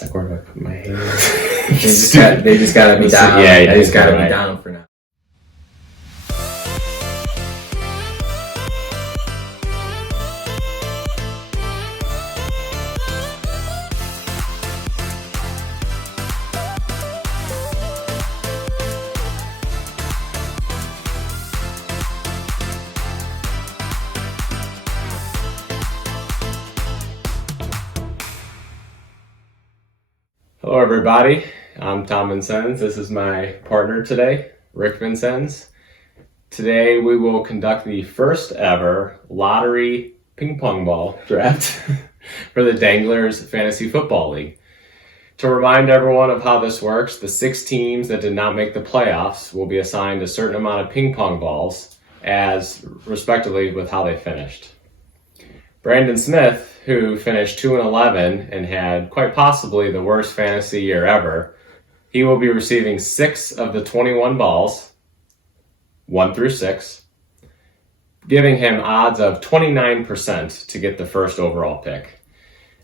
It's like, where do I put my hand? They just gotta be down. Yeah, they just gotta be down for now. Hello everybody, I'm Tom Vincennes. This is my partner today, Rick Vincennes. Today we will conduct the first ever lottery ping pong ball draft for the Danglers Fantasy Football League. To remind everyone of how this works, the 6 teams that did not make the playoffs will be assigned a certain amount of ping pong balls as respectively with how they finished. Brandon Smith, who finished 2-11 and had quite possibly the worst fantasy year ever, he will be receiving 6 of the 21 balls, 1 through 6, giving him odds of 29% to get the first overall pick.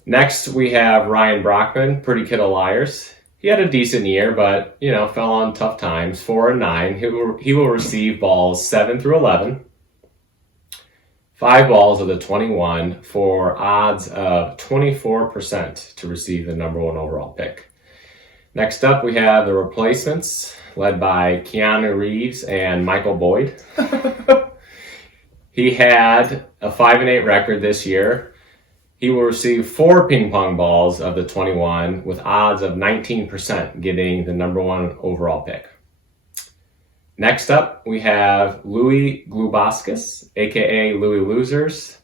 Next, we have Ryan Brockman, Pretty Kid of Liars. He had a decent year, but, fell on tough times, 4-9. He will receive balls 7 through 11. 5 balls of the 21 for odds of 24% to receive the number 1 overall pick. Next up, we have the replacements led by Keanu Reeves and Michael Boyd. He had a 5-8 record this year. He will receive 4 ping pong balls of the 21 with odds of 19% getting the number 1 overall pick. Next up, we have Louis Glubaskis, aka Louis Losers.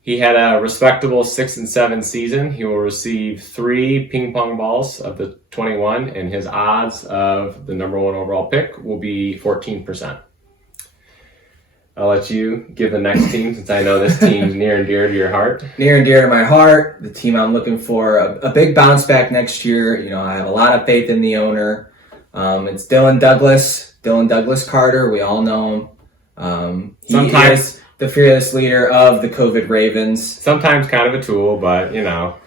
He had a respectable 6-7 season. He will receive 3 ping pong balls of the 21, and his odds of the number 1 overall pick will be 14%. I'll let you give the next team, since I know this team's near and dear to your heart. Near and dear to my heart. The team I'm looking for a big bounce back next year. I have a lot of faith in the owner. It's Dylan Douglas Carter. We all know him. He is the fearless leader of the COVID Ravens. Sometimes kind of a tool, but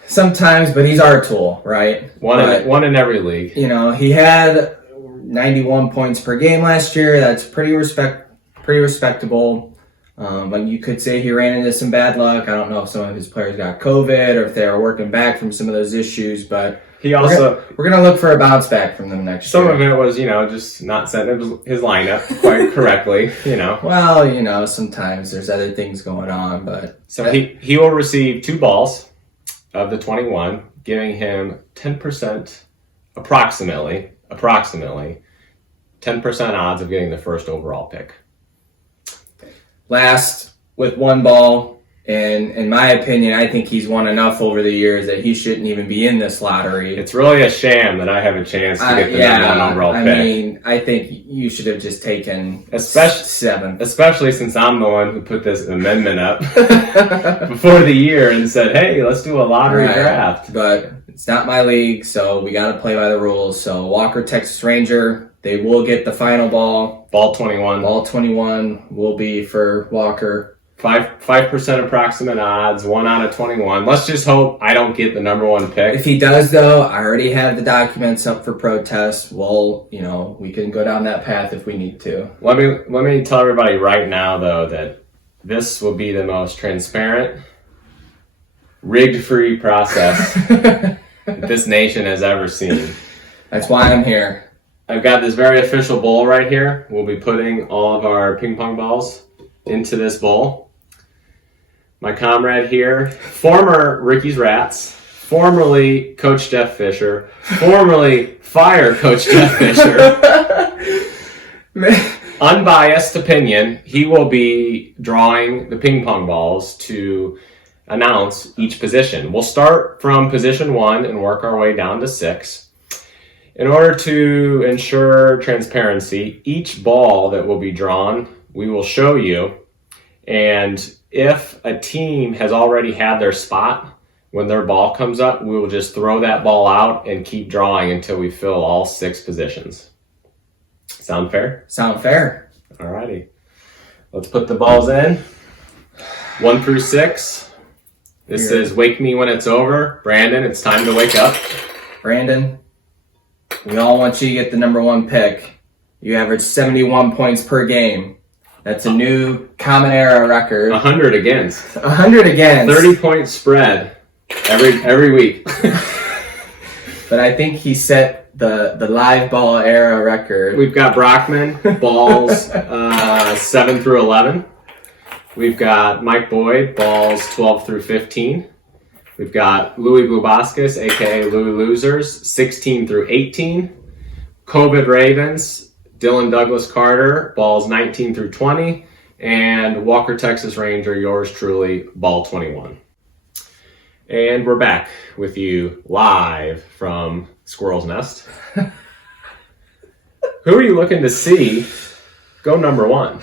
Sometimes, but he's our tool, right? One in every league. He had 91 points per game last year. That's pretty respectable. But you could say he ran into some bad luck. I don't know if some of his players got COVID or if they are working back from some of those issues, but we're gonna look for a bounce back from them next year. Some of it was, just not setting his lineup quite correctly, Well, sometimes there's other things going on, but so he will receive 2 balls of the 21, giving him 10%, approximately 10% odds of getting the first overall pick. Last with 1 ball. And in my opinion, I think he's won enough over the years that he shouldn't even be in this lottery. It's really a sham that I have a chance to get the number 1 overall pick. I think you should have just taken 7. Especially since I'm the one who put this amendment up before the year and said, hey, let's do a lottery draft. But it's not my league, so we got to play by the rules. So Walker, Texas Ranger, they will get the final ball. Ball 21. Ball 21 will be for Walker. 5% approximate odds, 1 out of 21. Let's just hope I don't get the number 1 pick. If he does, though, I already have the documents up for protest. Well, we can go down that path if we need to. Let me tell everybody right now, though, that this will be the most transparent, rigged-free process that this nation has ever seen. That's why I'm here. I've got this very official bowl right here. We'll be putting all of our ping pong balls into this bowl. My comrade here, former Ricky's Rats, formerly Coach Jeff Fisher, formerly Fire Coach Jeff Fisher. Unbiased opinion, he will be drawing the ping pong balls to announce each position. We'll start from position 1 and work our way down to 6. In order to ensure transparency, each ball that will be drawn, we will show you. And if a team has already had their spot, when their ball comes up, we will just throw that ball out and keep drawing until we fill all 6 positions. Sound fair? Sound fair. Alrighty. Let's put the balls in. 1 through 6. This is Wake Me When It's Over. Brandon, it's time to wake up. Brandon, we all want you to get the number 1 pick. You average 71 points per game. That's a new common era record. 100 against. 100 against. 30-point spread every week. But I think he set the live ball era record. We've got Brockman, balls 7 through 11. We've got Mike Boyd, balls 12 through 15. We've got Louis Bubascus, a.k.a. Louis Losers, 16 through 18. COVID Ravens, Dylan Douglas Carter, balls 19 through 20. And Walker Texas Ranger, yours truly, ball 21. And we're back with you live from Squirrel's Nest. Who are you looking to see go number 1?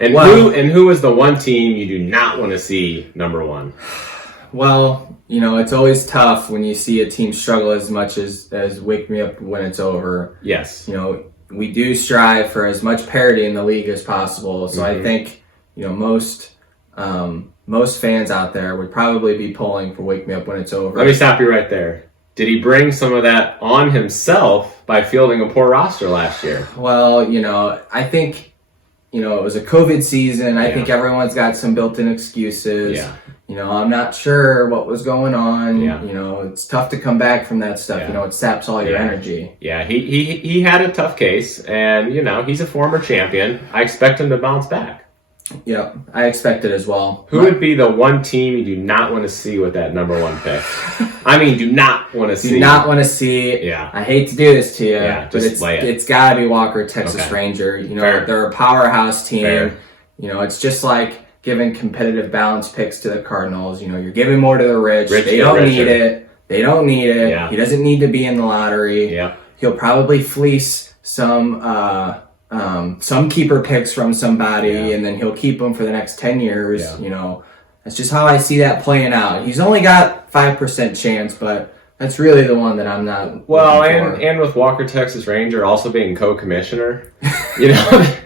And who is the one team you do not want to see number 1? Well, it's always tough when you see a team struggle as much as Wake Me Up When It's Over. Yes. We do strive for as much parity in the league as possible. So I think, most fans out there would probably be pulling for Wake Me Up When It's Over. Let me stop you right there. Did he bring some of that on himself by fielding a poor roster last year? Well, I think, it was a COVID season. I think everyone's got some built-in excuses. Yeah. I'm not sure what was going on. Yeah. It's tough to come back from that stuff. Yeah. It saps all your energy. Yeah, he had a tough case, and, he's a former champion. I expect him to bounce back. Yeah, I expect it as well. Who would be the one team you do not want to see with that number 1 pick? I mean, do not want to see. Do not want to see. Yeah. I hate to do this to you, but lay it. It's got to be Walker Texas Ranger. Fair. They're a powerhouse team. Fair. It's just like giving competitive balance picks to the Cardinals. You're giving more to the rich. They don't need it. They don't need it. Yeah. He doesn't need to be in the lottery. Yeah. He'll probably fleece some keeper picks from somebody, and then he'll keep them for the next 10 years. Yeah. That's just how I see that playing out. He's only got 5% chance, but that's really the one that I'm not. Well, and with Walker Texas Ranger also being co-commissioner, that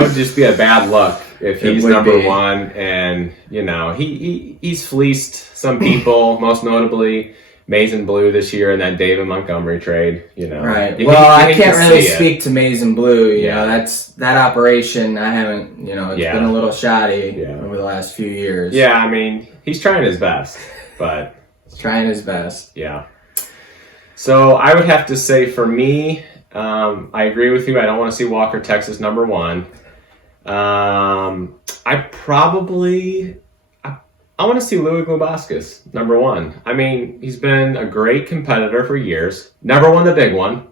would just be a bad look if he's number 1, and he's fleeced some people, most notably Maize and Blue this year in that David Montgomery trade. Right. I can't really speak to Maize and Blue. That operation. I haven't. It's been a little shoddy over the last few years. Yeah, I mean, he's trying his best, but he's trying his best. Yeah. So I would have to say, for me, I agree with you. I don't want to see Walker Texas number 1. I want to see Louis Bubascus number 1. I mean, he's been a great competitor for years. Never won the big one.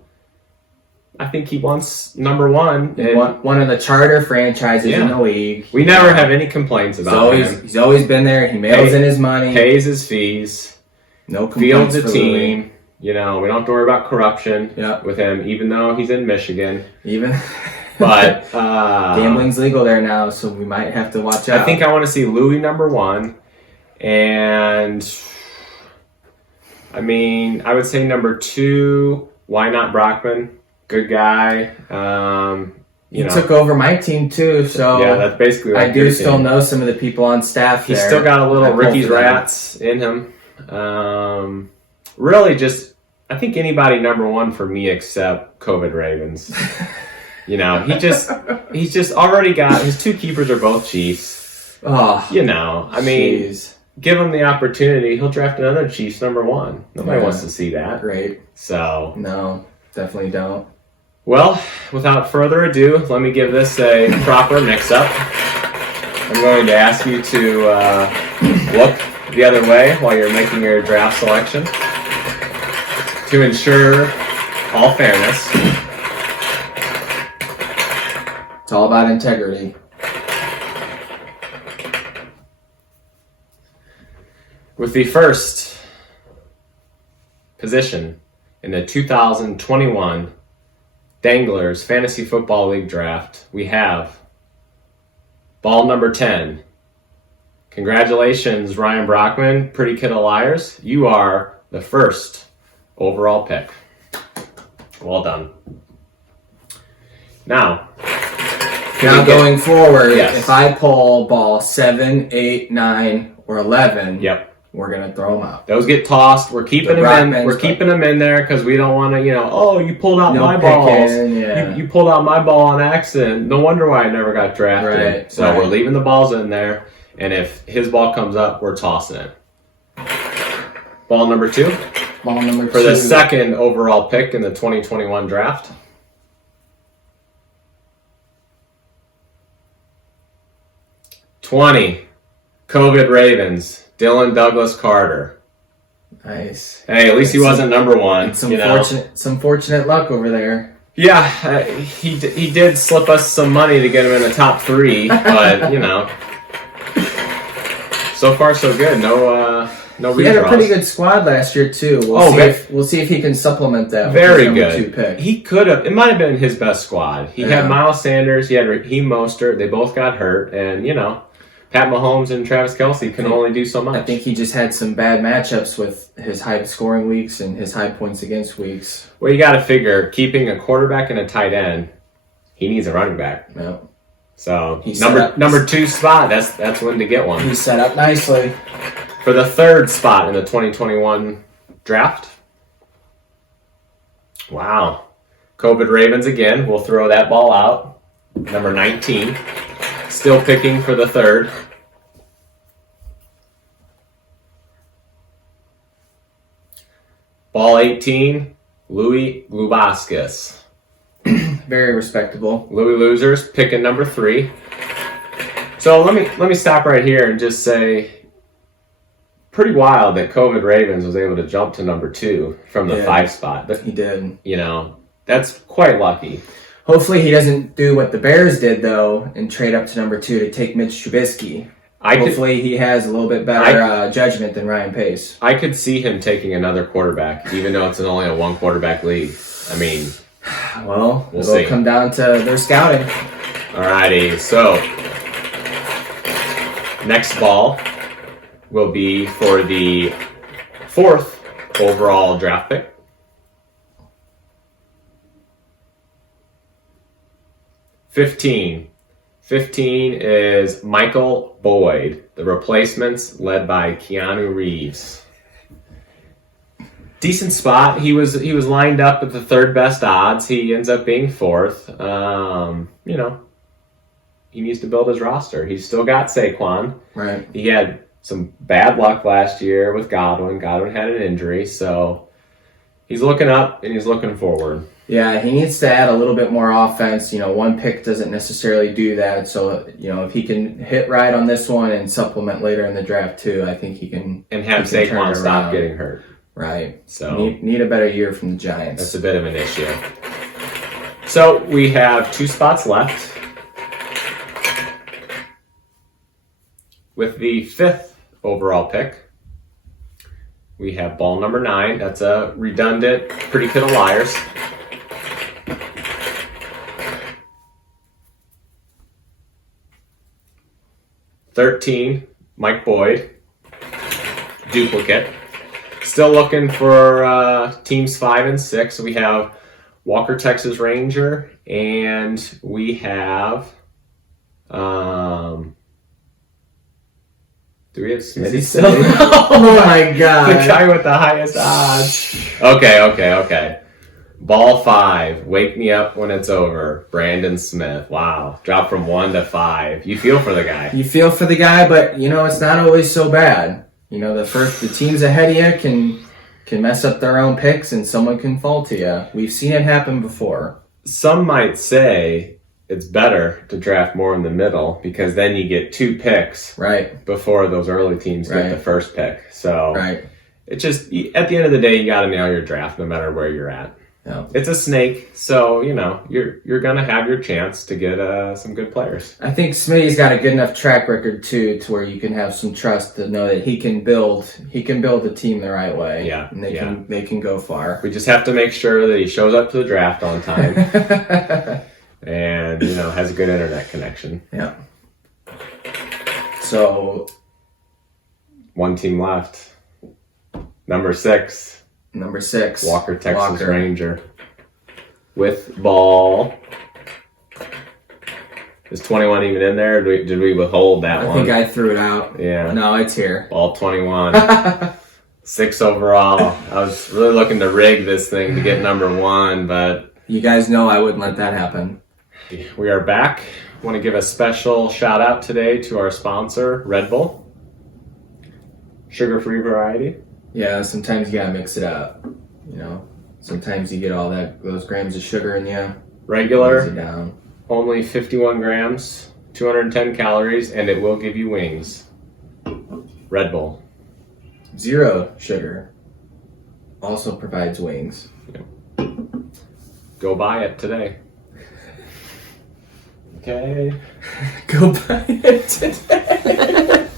I think he wants number 1. One of the charter franchises in the league. We never have any complaints about him. He's always been there. He mails in his money. Pays his fees. No complaints Fields a team. We don't have to worry about corruption with him, even though he's in Michigan. But gambling's legal there now, so we might have to watch out. I think I want to see Louis number 1. And I mean, I would say number 2, why not Brockman? Good guy. He took over my team too, so that's basically I do still know some of the people on staff. He's still got a little Ricky's Rats in him. Really, just I think anybody number 1 for me except COVID Ravens. He's just already got his 2 keepers are both Chiefs. I mean. Give him the opportunity, he'll draft another Chiefs number 1. Nobody wants to see that. Right. So. No, definitely don't. Well, without further ado, let me give this a proper mix-up. I'm going to ask you to look the other way while you're making your draft selection to ensure all fairness. It's all about integrity. With the first position in the 2021 Danglers Fantasy Football League Draft, we have ball number 10. Congratulations, Ryan Brockman, Pretty Kid of Liars. You are the first overall pick. Well done. Now going forward, if I pull ball 7, 8, 9, or 11, Yep. we're going to throw them out. Those get tossed. We're keeping them in. We're keeping them in there because we don't want to, you pulled out my balls. Yeah. You pulled out my ball on accident. No wonder why I never got drafted. Right. So we're leaving the balls in there. And if his ball comes up, we're tossing it. Ball number 2. Ball number 2. For the second overall pick in the 2021 draft. '20. COVID Ravens. Dylan Douglas Carter. Nice. Hey, at least he wasn't number 1. Some fortunate luck over there. Yeah, he did slip us some money to get him in the top 3, but so far so good. No redraws. He had a pretty good squad last year too. We'll see if he can supplement that. Very with his number good. 2 pick. He could have. It might have been his best squad. He had Miles Sanders. He had Raheem Mostert. They both got hurt, and Pat Mahomes and Travis Kelce can only do so much. I think he just had some bad matchups with his high scoring weeks and his high points against weeks. Well, you got to figure, keeping a quarterback and a tight end, he needs a running back. Yep. So number 2 spot, that's when to get one. He's set up nicely. For the 3rd spot in the 2021 draft. Wow. COVID Ravens again. We'll throw that ball out. Number 19. Still picking for the 3rd. Ball 18, Louis Lubaskis. Very respectable. Louis Losers picking number 3. So let me stop right here and just say, pretty wild that COVID Ravens was able to jump to number 2 from the 5 spot. He did. That's quite lucky. Hopefully he doesn't do what the Bears did, though, and trade up to number 2 to take Mitch Trubisky. Hopefully he has a little bit better judgment than Ryan Pace. I could see him taking another quarterback, even though it's only a 1-quarterback league. Well, we'll see. It'll come down to their scouting. Alrighty, so next ball will be for the 4th overall draft pick. 15 is Michael Boyd, the replacements led by Keanu Reeves. Decent spot. He was lined up at the 3rd best odds. He ends up being 4th. He needs to build his roster. He's still got Saquon. Right. He had some bad luck last year with Godwin. Godwin had an injury, so he's looking up and he's looking forward. Yeah, he needs to add a little bit more offense. 1 pick doesn't necessarily do that. So, if he can hit right on this one and supplement later in the draft too, I think he can. And have Saquon stop getting hurt. Right. So need a better year from the Giants. That's a bit of an issue. So we have 2 spots left. With the 5th overall pick, we have ball number 9. That's a redundant Pretty Kid of Liars. '13, Mike Boyd, duplicate. Still looking for teams 5 and 6. We have Walker, Texas Ranger, and we have do we have Smitty still? Oh my god. The guy with the highest odds. Okay. Ball 5. Wake me up when it's over. Brandon Smith. Wow. Drop from 1 to 5. You feel for the guy. But it's not always so bad. The teams ahead of you can mess up their own picks and someone can fall to you. We've seen it happen before. Some might say it's better to draft more in the middle because then you get 2 picks before those early teams get the first pick. So it's just, at the end of the day, you got to nail your draft no matter where you're at. Yeah. It's a snake, so you're gonna have your chance to get some good players. I think Smitty's got a good enough track record too, to where you can have some trust to know that he can build a team the right way. Yeah, and they can go far. We just have to make sure that he shows up to the draft on time, and has a good internet connection. Yeah. So, 1 team left. Number 6. Walker, Texas Ranger. With ball Is 21 even in there? Or did we withhold that one? I think I threw it out. Yeah. No, it's here. All 21. 6 overall. I was really looking to rig this thing to get number 1, but... You guys know I wouldn't let that happen. We are back. I want to give a special shout out today to our sponsor, Red Bull. Sugar-free variety. Yeah, sometimes you gotta mix it up. You know, sometimes you get all those grams of sugar in you. Regular. Ease it down. Only 51 grams, 210 calories, and it will give you wings. Red Bull. 0 sugar. Also provides wings. Go buy it today. Okay. Go buy it today.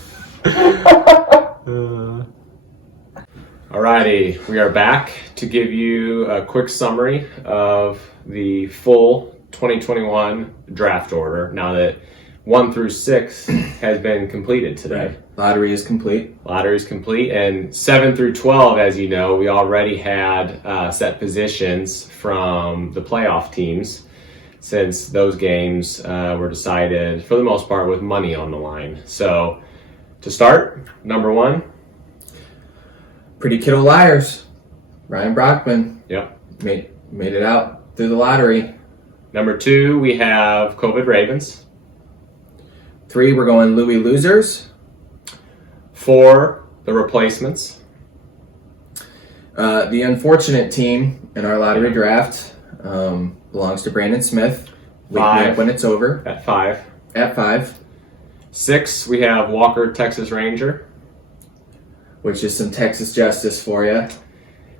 Alrighty, we are back to give you a quick summary of the full 2021 draft order now that 1 through 6 has been completed today. Right. Lottery is complete. Lottery is complete, and 7 through 12, as you know, we already had set positions from the playoff teams since those games were decided, for the most part, with money on the line. So, to start, number 1. Pretty Kiddo Liars. Ryan Brockman. Yep. Made it out through the lottery. Number 2, we have COVID Ravens. 3, we're going Louis Losers. 4, the replacements. The unfortunate team in our lottery draft belongs to Brandon Smith. Wake me 5. up when it's over. At 5. At 5. 6, we have Walker, Texas Ranger. Which is some Texas justice for you.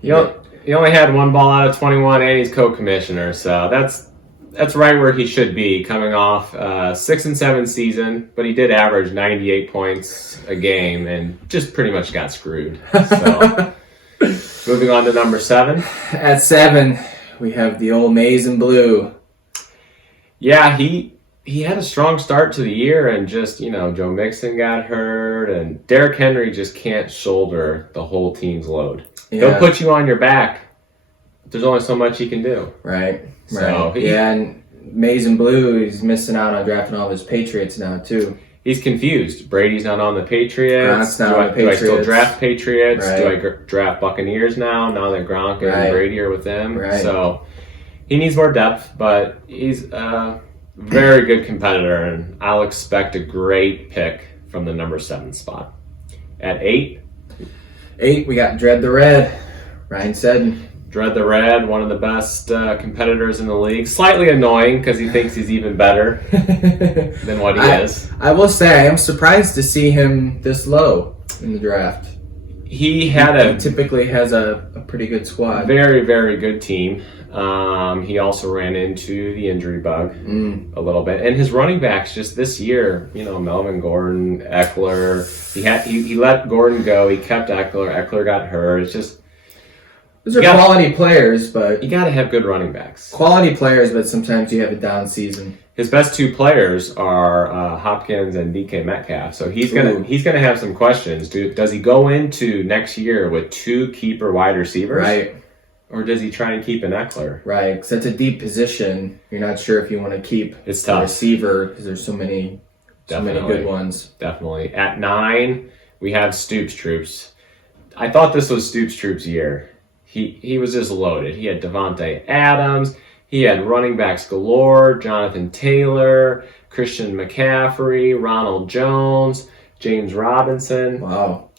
He only had 1 ball out of 21, and he's co-commissioner, so that's right where he should be, coming off 6-7 season, but he did average 98 points a game and just pretty much got screwed. So, moving on to number 7. At 7, we have the old Maize and Blue. Yeah, he had a strong start to the year, and just, Joe Mixon got hurt, and Derrick Henry just can't shoulder the whole team's load. Yeah. He'll put you on your back. There's only so much he can do. Right. So and Maize and Blue, he's missing out on drafting all of his Patriots now, too. He's confused. Brady's not on the Patriots. Gronk's not on the Do I still Patriots. draft Patriots? Right. Do I draft Buccaneers now that Gronk and Brady are with them? Right. So he needs more depth, but he's a very good competitor, and I'll expect a great pick from the number 7 spot. At 8, we got Dread the Red. Ryan Seddon. Dread the Red, one of the best competitors in the league. Slightly annoying because he thinks he's even better than what he is. I will say I am surprised to see him this low in the draft. He typically has a pretty good squad. Very, very good team. He also ran into the injury bug a little bit, and his running backs just this year, Melvin Gordon, Eckler. He let Gordon go. He kept Eckler. Eckler got hurt. It's just those are quality players, but you got to have good running backs. Quality players, but sometimes you have a down season. His best 2 players are Hopkins and DK Metcalf, so he's gonna have some questions. Does he go into next year with 2 keeper wide receivers? Right. Or does he try and keep an Eckler? Right, because that's a deep position. You're not sure if you want to keep it's tough. A receiver because there's so many good ones. Definitely. At 9, we have Stoops Troops. I thought this was Stoops Troops' year. He was just loaded. He had Devontae Adams. He had running backs galore, Jonathan Taylor, Christian McCaffrey, Ronald Jones, James Robinson. Wow.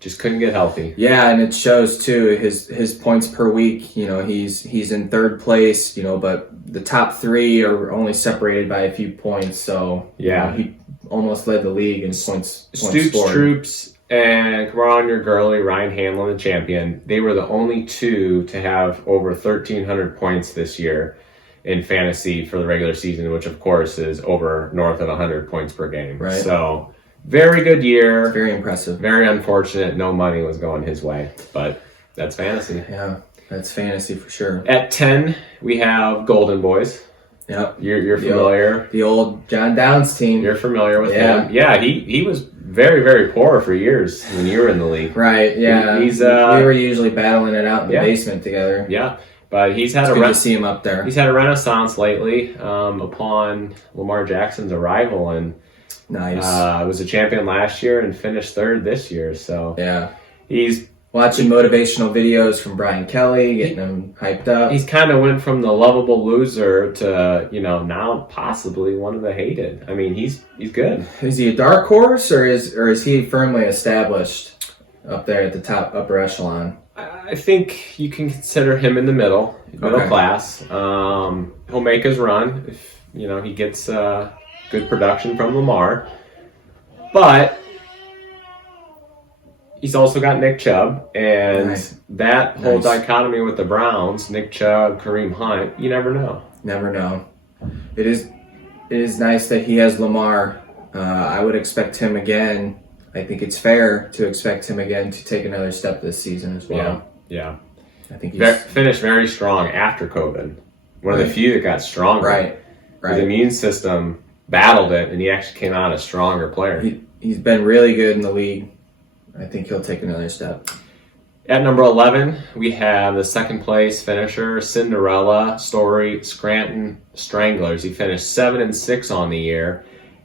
Just couldn't get healthy. Yeah, and it shows too. His points per week. He's in 3rd place. But the top 3 are only separated by a few points. So yeah, he almost led the league in points. Stoops scored. Troops and come on, your girly Ryan Hamlin, the champion. They were the only 2 to have over 1,300 points this year in fantasy for the regular season, which of course is over north of 100 points per game. Right. So very good year. It's very impressive. Very unfortunate. No money was going his way, but that's fantasy. Yeah, that's fantasy for sure. At 10, we have Golden Boys. Yep. You're familiar. The old John Downs team. You're familiar with him. Yeah, he was very, very poor for years when you were in the league. Right, yeah. We were usually battling it out in the basement together. Yeah. But he's had It's good to see him up there. He's had a renaissance lately upon Lamar Jackson's arrival, and nice. Was a champion last year and finished third this year. So yeah, he's watching motivational videos from Brian Kelly, getting him hyped up. He's kind of went from the lovable loser to now possibly one of the hated. I mean, he's good. Is he a dark horse or is he firmly established up there at the top upper echelon? I think you can consider him in the middle class. He'll make his run if he gets good production from Lamar, but he's also got Nick Chubb, and that whole dichotomy with the Browns, Nick Chubb, Kareem Hunt, you never know. Never know. It is nice that he has Lamar. I would expect him again. I think it's fair to expect him again to take another step this season as well. Yeah. I think he's finished very strong after COVID. One of the few that got stronger. Right. His immune system battled it, and he actually came out a stronger player. He's been really good in the league. I think he'll take another step. At number 11, we have the second place finisher, Cinderella story, Scranton Stranglers. He finished 7-6 on the year,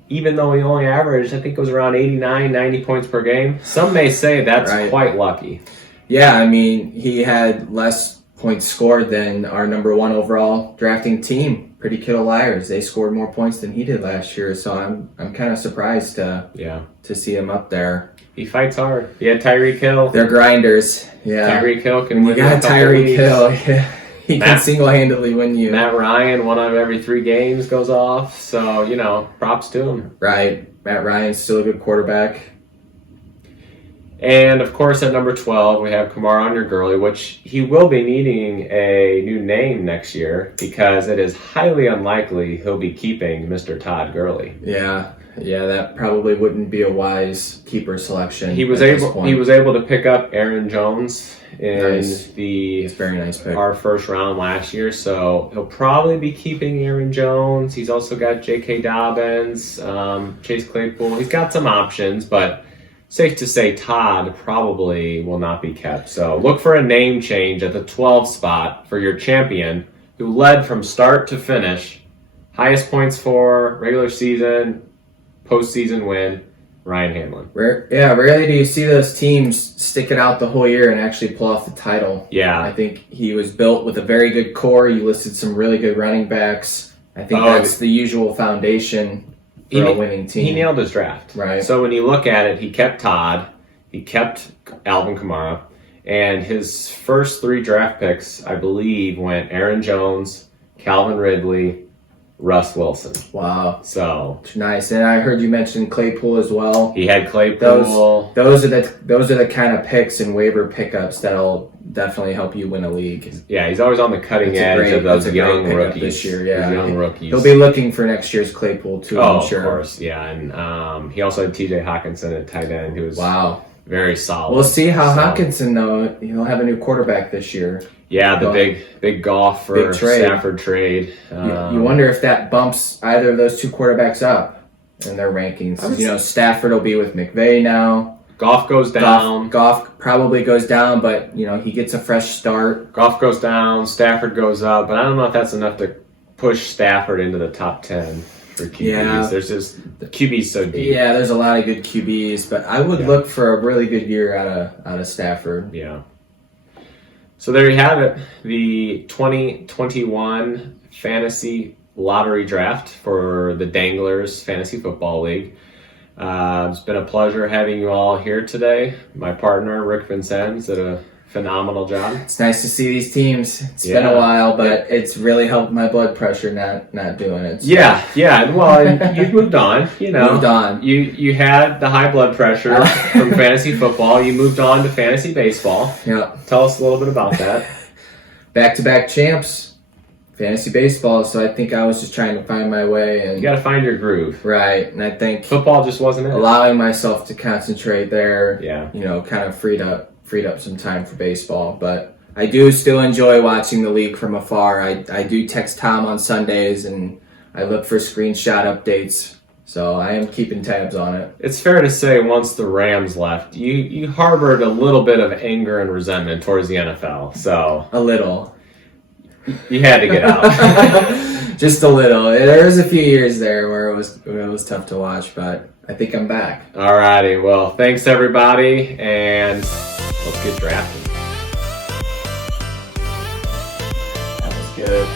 even though he only averaged, I think it was around 89, 90 points per game. Some may say that's quite lucky. Yeah, I mean, he had less points scored than our number 1 overall drafting team, Pretty Kittle Liars. They scored more points than he did last year, so I'm kind of surprised to see him up there. He fights hard. He had Tyreek Hill. They're grinders. Yeah. Tyreek Hill can win. You got Tyreek Hill. He can single-handedly win you. Matt Ryan, 1 out of every 3 games goes off. So, props to him. Right. Matt Ryan's still a good quarterback. And, of course, at number 12, we have Kamar Undergurley, which he will be needing a new name next year because it is highly unlikely he'll be keeping Mr. Todd Gurley. Yeah, that probably wouldn't be a wise keeper selection. He was able to pick up Aaron Jones in very nice pick. Our first round last year, so he'll probably be keeping Aaron Jones. He's also got J.K. Dobbins, Chase Claypool. He's got some options, but safe to say Todd probably will not be kept. So look for a name change at the 12 spot for your champion who led from start to finish. Highest points for regular season, postseason win, Ryan Hamlin. Rarely do you see those teams stick it out the whole year and actually pull off the title. Yeah. I think he was built with a very good core. You listed some really good running backs. I think that's the usual foundation for a winning team. He nailed his draft. Right. So when you look at it, he kept Todd, he kept Alvin Kamara, and his first 3 draft picks, I believe, went Aaron Jones, Calvin Ridley, Russ Wilson. Wow. So nice. And I heard you mention Claypool as well. He had Claypool. Those are the kind of picks and waiver pickups that'll definitely help you win a league. Yeah, he's always on the cutting edge of those young rookies. This year, yeah. Young rookies. He'll be looking for next year's Claypool too, I'm sure. Of course, yeah. And he also had TJ Hawkinson at tight end, who was very solid. We'll see how Hawkinson, though. He'll have a new quarterback this year. Yeah, the big Goff for Stafford trade. You wonder if that bumps either of those 2 quarterbacks up in their rankings. Stafford will be with McVay now. Goff goes down. Goff probably goes down, but he gets a fresh start. Goff goes down. Stafford goes up, but I don't know if that's enough to push Stafford into the top 10 for QBs. Yeah. There's just the QB's so deep. Yeah, there's a lot of good QBs, but I would look for a really good year out of Stafford. Yeah. So there you have it, the 2021 Fantasy Lottery Draft for the Danglers Fantasy Football League. It's been a pleasure having you all here today. My partner, Rick Vincennes, did a phenomenal job. It's nice to see these teams. It's been a while, but it's really helped my blood pressure not doing it. So. Yeah. Well, you've moved on. Moved on. You had the high blood pressure from fantasy football. You moved on to fantasy baseball. Yeah. Tell us a little bit about that. Back-to-back champs. Fantasy baseball, so I think I was just trying to find my way. And you got to find your groove. Right, and I think football just wasn't it. Allowing myself to concentrate there, kind of freed up some time for baseball. But I do still enjoy watching the league from afar. I do text Tom on Sundays, and I look for screenshot updates. So I am keeping tabs on it. It's fair to say once the Rams left, you harbored a little bit of anger and resentment towards the NFL. So a little. You had to get out. Just a little. There was a few years there where it was tough to watch, but I think I'm back. Alrighty, well, thanks everybody, and let's get drafting. That was good.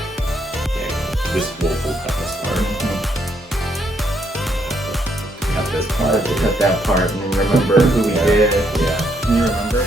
Yeah, we'll cut this part. Cut this I'll part. have to cut that part and then remember who we did. Yeah. Can you remember?